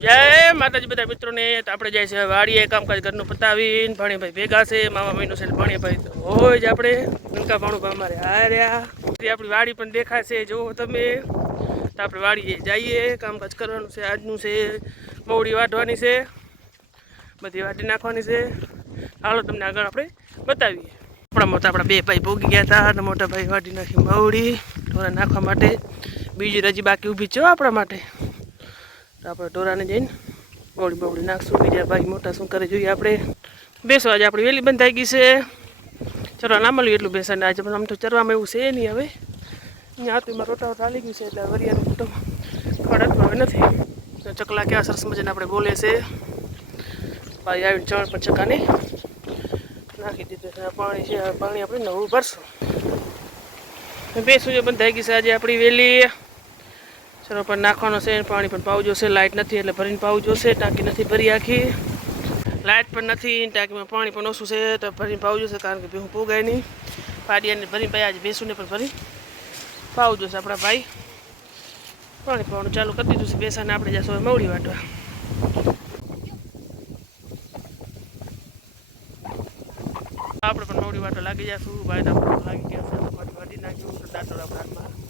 જય માતાજી બધા મિત્રોને. તો આપણે જાય છે વાડીએ કામકાજ ઘરનું પતાવીને ભાણીભાઈ ભેગા છે. મામા મહિનો છે ભાણીભાઈ તો હોય જ આપણે. ગંકા ભાણું અમારે હાર્યા. આપણી વાડી પણ દેખાશે. જુઓ તમે. તો આપણે વાડીએ જઈએ. કામકાજ કરવાનું છે. આજનું છે. મવડી વાઢવાની છે. બધી વાટી નાખવાની છે. હાલો તમને આગળ આપણે બતાવીએ. આપણા મોટા આપણા બે ભાઈ ભોગી ગયા હતા. અને મોટા ભાઈ વાટી નાખી મવડી ઢોરા નાખવા માટે. બીજી રજી બાકી ઊભી છે આપણા માટે. તો આપણે ઢોરાને જઈને બોળી બોળી નાખશું. બીજા ભાઈ મોટા શું કરે જોઈએ આપણે. બેસો આજે આપણી વહેલી બંધ થઈ ગઈ છે. ચરવા ના મળ્યું એટલું બેસાને આજે પણ આમ તો ચરવામાં એવું છે નહીં હવે. અહીંયા હાથમાં રોટા ચાલી ગયું છે એટલે વરિયાનું કુટુંબ ખડ હવે નથી. તો ચકલા ક્યાં સરસ મજાને આપણે બોલે છે. ભાઈ આવીને ચણ પણ ચકાને નાખી દીધું છે. પાણી છે પાણી આપણે નવું ભરશું. બેસું જે બંધ થઈ ગઈ છે આજે આપણી વહેલી ચલો પણ નાખવાનો છે પાણી પણ પાવું જોશે લાઇટ નથી એટલે ભરીને પાવું જોશે ટાંકી નથી ભરી આખી. લાઇટ પણ નથી ટાંકીમાં પાણી પણ ઓછું છે તો ભરીને પાવું જોશે કારણ કે ભેહું પોગાય નહીં. પાડિયાને ભરીને ભાઈ આજે ભેંસુને પણ ભરી પાવું જોશે આપણા ભાઈ. પાણી પાવાનું ચાલુ કરી દીધું છે. બેસાને આપણે જશું હવે મવડી વાટવા. આપણે પણ મવડી વાટવા લાગી જશું. ભાઈ લાગી ગયા છે. માટી વાટી નાખ્યું દાંતોડા આપણા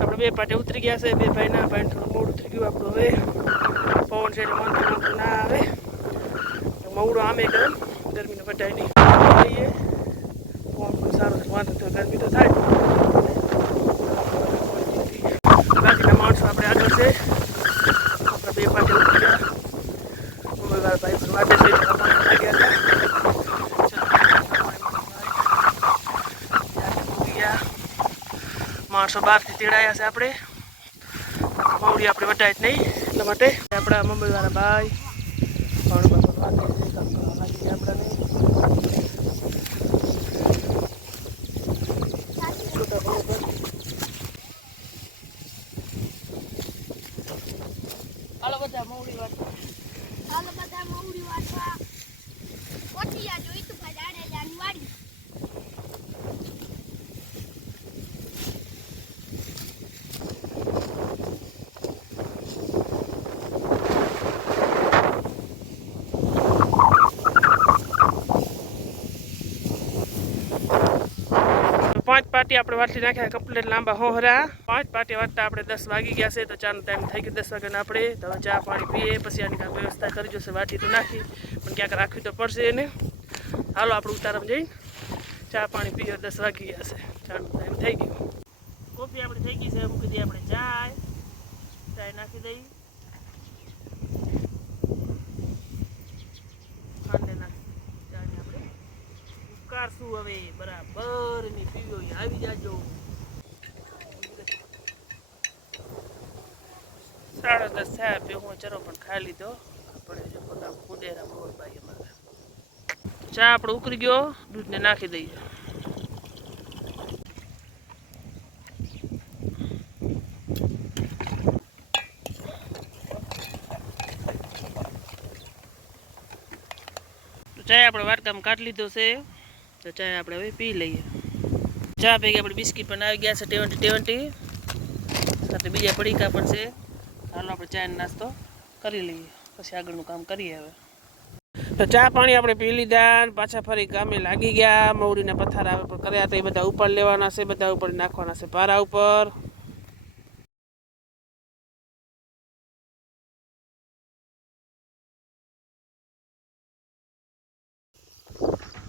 આપણે બે પાટે ઉતરી ગયા છે, બે ભાઈ ના ભાઈ થોડું મોડું થઈ ગયું આપણું હવે. પવન છે એટલે ના આવે મવડો આમે કરે ગરમીને વટાય નહીં. પવન પણ સારો છે, વાંધો ગરમી તો થાય બાકીના માણસો આપણે આગળ છે આપણે બે પાટે ઉતરી ગયા મુંબઈવાળા ભાઈ પણ વાટે છે એટલે અમારે લાગ્યા હતા માણસો બહારથી તેડાયા છે આપણે. માવડી આપણે વટાય જ નહીં એટલા માટે આપણા મુંબઈવાળા ભાઈ પણ બાપા વાતે છે કામ કરવા લાગી ગયા આપણાને. છોટા બરોબર હાલો બધા મવડી વાટવા હાલો બધા મવડી વાટવા કોટિયા જોઈ તું ભાઈ આડે જાની વાડી પાંચ પાટી આપણે વાટલી નાખ્યા કમ્પ્લેટ લાંબા હોહરા. પાંચ પાટી વાટતા આપણે દસ વાગી ગયા છે, તો ચાનો ટાઈમ થઈ ગયો, દસ વાગ્યાનો આપણે. તો ચા પાણી પીએ, પછી આની કાંઈ વ્યવસ્થા કરી જોશે, વાટી તો નાખી. પણ ક્યાંક રાખવી તો પડશે એને. હાલો આપણે ઉતારામાં જઈને ચા પાણી પીએ, દસ વાગી ગયા છે. ચાનો ટાઈમ થઈ ગયો. કોફી આપણે થઈ ગઈ છે, મૂકી દઈએ આપણે ચા ચાય નાખી દઈ ખાંડને નાખી ચાને આપણે હવે બરાબરની પીવો ઈ આવી જાજો. સાડા દસ થયા પે હું ચરો પણ ખાઈ લીધો. આપણે જો પોતા કુડેરા મોર ભાઈ અમારા. ચા આપણે ઉકરી ગયો, દૂધને નાખી દઈએ. ચાય આપણે વાટકામ કાઢી લીધો છે. તો ચાય આપણે હવે પી લઈએ. ચા પૈકી આપણે બિસ્કિટ પણ આવી ગયા છે ટેવન્ટી ટેવન્ટી. સાથે બીજા પડીકા પણ છે. હાલો આપણે ચાયનો નાસ્તો કરી લઈએ. પછી આગળનું કામ કરીએ હવે. તો ચા પાણી આપણે પી લીધા પાછા ફરી કામે લાગી ગયા. મૌરીના પથારા પણ કર્યા હતા. એ બધા ઉપર લેવાના છે. બધા ઉપર નાખવાના છે પારા ઉપર.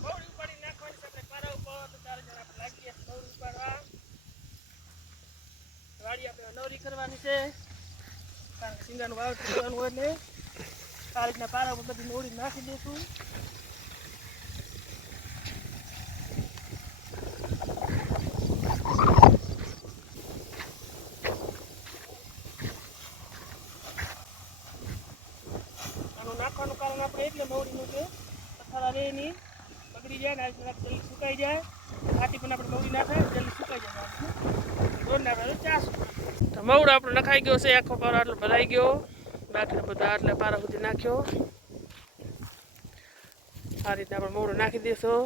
મવડી ઉપાડી નાખવાની છે આપણે પારા ઉપર તો ચાર જણા આપણે લાગી ગયા છે મવડી ઉપાડવા વાડી આપણે નવરી કરવાની છે. કારણ કે સિંગાનું વાવતર કરવાનું હોય એટલે આ રીતના પારા ઉપર બધી મોડી નાખી દઈશું નાખવાનું કારણ આપણે એટલે મવડીનું કે પથારા રે નહીં બગડી જાય ને જલ્દી સુકાઈ જાય. કાટી પણ આપણે મવડી નાખે, જલ્દી સુકાઈ જાય. રોજ આપણે ચાસું તો મવડો આપણો નખાઈ ગયો છે, આખો પારો આટલો ભરાઈ ગયો. બાકીનો બધા આટલા પારા સુધી નાખ્યો. આ રીતે આપણે મોડો નાખી દઈશું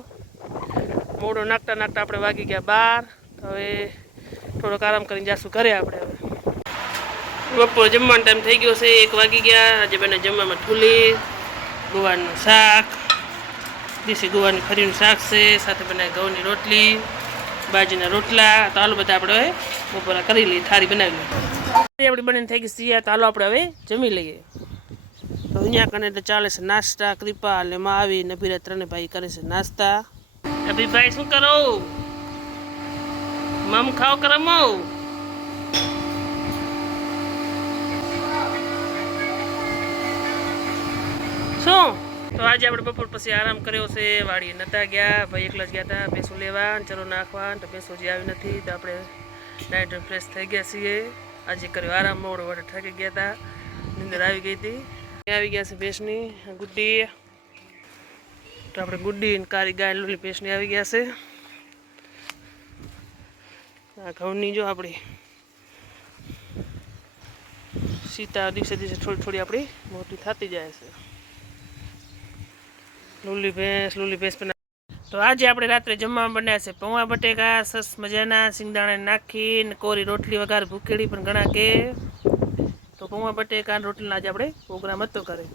મોડો નાખતા નાખતા આપણે વાગી ગયા બાર. હવે થોડોક આરામ કરીને જાશું ઘરે આપણે હવે. બપોર જમવાનો ટાઈમ થઈ ગયો છે, એક વાગી ગયા. આજે બને જમવામાં ઠુલી, ગુવારનું શાક દેશી ગુવારની ફરીનું શાક છે, સાથે બનાવી ઘઉંની રોટલી, બાજરીના રોટલા. તો આલુ બધા આપણે હવે બપોરા કરી લઈએ થારી બનાવી લઈએ. આપણી બને થઈ ગઈ સિયા તો આલો આપણે હવે જમી લઈએ. તો અહીંયા કને એટલે ચાલે છે નાસ્તા, કૃપા એટલે માં આવી નભીરા ત્રણે ભાઈ કરે છે નાસ્તા. અભિભાઈ, શું કરો? મમ ખાઓ કરમો આજે આપણે બપોર પછી આરામ કર્યો છે વાળી નતા ગયા, ભાઈ એકલા જ ગયા હતા ભેંસું લેવા ચલો નાખવા તો ભેંસો જે આવી નથી, તો આપણે નાઇટ ફ્રેશ થઈ ગયા છીએ. આજે કર્યો આરામ, મોડો વડે થાકી ગયા હતા નીંદર આવી ગઈ હતી. આવી ગયા છે ભેંસની, ગુડ્ડી. તો આપણે ગુડ્ડી કાળી ગાય લોલી ભેંસની આવી ગયા છે. આ ઘઉંની જો આપણી સીતા દિવસે દિવસે થોડી થોડી આપણી મોટી થતી જાય છે. લુલી ભેંસ લુલી ભેંસ પણ તો આજે આપણે રાત્રે જમવા બનાવ્યા છે પૌવા, બટેકા, સરસ મજાના સિંગદાણા નાખીને કોરી રોટલી વઘાર ભૂખેડી પણ ઘણા કે તો પૌવા, બટેકા રોટલીના આજે આપણે પ્રોગ્રામ હતો કરે